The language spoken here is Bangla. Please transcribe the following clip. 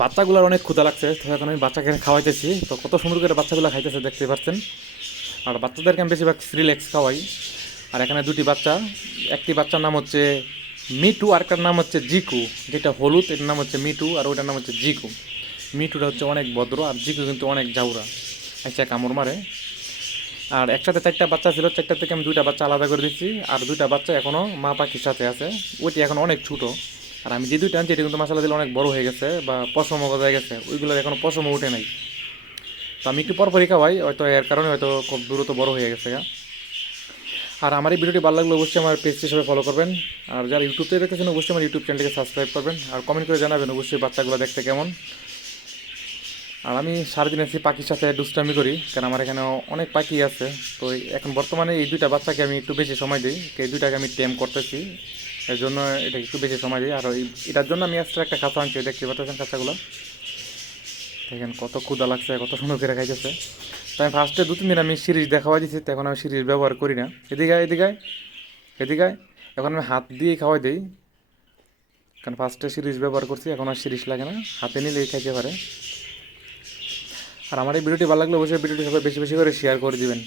বাচ্চাগুলোর অনেক ক্ষুধা লাগছে, তো এখন আমি বাচ্চাকে খাওয়াইতেছি। তো কত সুন্দর করে বাচ্চাগুলো খাইতেছে দেখতে পাচ্ছেন। আর বাচ্চাদেরকে আমি বেশিরভাগ সিরিলেক্স খাওয়াই। আর এখানে দুটি বাচ্চা, একটি বাচ্চার নাম হচ্ছে মিটু, আর একটার নাম হচ্ছে জিকু। যেটা হলুদ এটার নাম হচ্ছে মিটু, আর ওইটার নাম হচ্ছে জিকু। মিটুটা হচ্ছে অনেক ভদ্র, আর জিকু কিন্তু অনেক জাউরা, আচ্ছা কামড় মারে। আর একসাথে চারটা বাচ্চা ছিল, চারটা থেকে আমি দুইটা বাচ্চা আলাদা করে দিচ্ছি, আর দুইটা বাচ্চা এখনও মা পাখির সাথে আছে। ওইটি এখন অনেক ছোটো। আর আমি যে দুইটা আনছি এটা কিন্তু মশলা দিলে অনেক বড় হয়ে গেছে বা পশমও গজায় গেছে, ওইগুলোর এখনও পশমও উঠে নাই। তো আমি একটু পরপরই খাওয়াই, হয়তো এর কারণে হয়তো খুব দ্রুত বড় হয়ে গেছে গা। আর আমার এই ভিডিওটি ভালো লাগলে অবশ্যই আমার পেজটি সবাই ফলো করবেন। আর যারা ইউটিউব থেকে দেখতেছেন অবশ্যই আমার ইউটিউব চ্যানেলটিকে সাবস্ক্রাইব করবেন, আর কমেন্ট করে জানাবেন অবশ্যই বাচ্চাগুলো দেখতে কেমন। আর আমি সারাদিন এসে পাখির সাথে দুষ্টামি করি, কারণ আমার এখানে অনেক পাখি আছে। তো এখন বর্তমানে এই দুইটা বাচ্চাকে আমি একটু বেশি সময় দিই, এই দুইটাকে আমি টেম করতেছি, এর জন্য এটা একটু বেশি সময় দিই। আর এটার জন্য আমি এক্সট্রা একটা খাঁচা আনছি, দেখতে পাচ্ছেন খাঁচাগুলো। দেখেন কত ক্ষুদা লাগছে, কত সুন্দর করে খাইতেছে। তো আমি ফার্স্টে 2-3 দিন আমি সিরিজ দেখাওয়া দিচ্ছি, তো এখন আমি সিরিজ ব্যবহার করি না। এদিকে আয়, এদিকে আয়, এদিকে আয়। এখন আমি হাত দিয়ে খাওয়াই দিই, কারণ ফার্স্টে সিরিজ ব্যবহার করছি, এখন আর সিরিজ লাগে না, হাতে নিলেই খাইতে পারে। আর আমার এই ভিডিওটি ভালো লাগলে অবশ্যই ভিডিওটি সবাই বেশি বেশি করে শেয়ার করে দিবেন।